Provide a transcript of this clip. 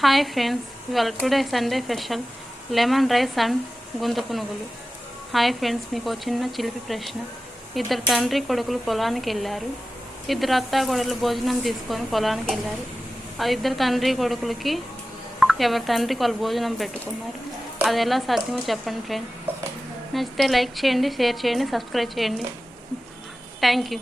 Hi friends, ఇవాళ today Sunday special lemon rice and గుంత పునుగులు. హాయ్ ఫ్రెండ్స్, మీకు చిన్న చిలిపి ప్రశ్న. ఇద్దరు తండ్రి కొడుకులు పొలానికి వెళ్ళారు. ఇద్దరు అత్తాకోడలు భోజనం తీసుకొని పొలానికి వెళ్ళారు. ఆ ఇద్దరు తండ్రి కొడుకులకి ఎవరి తండ్రికి వాళ్ళు భోజనం పెట్టుకున్నారు. అది ఎలా సాధ్యమో చెప్పండి ఫ్రెండ్స్. నచ్చితే లైక్ చేయండి, షేర్ చేయండి, సబ్స్క్రైబ్ చేయండి. Thank you.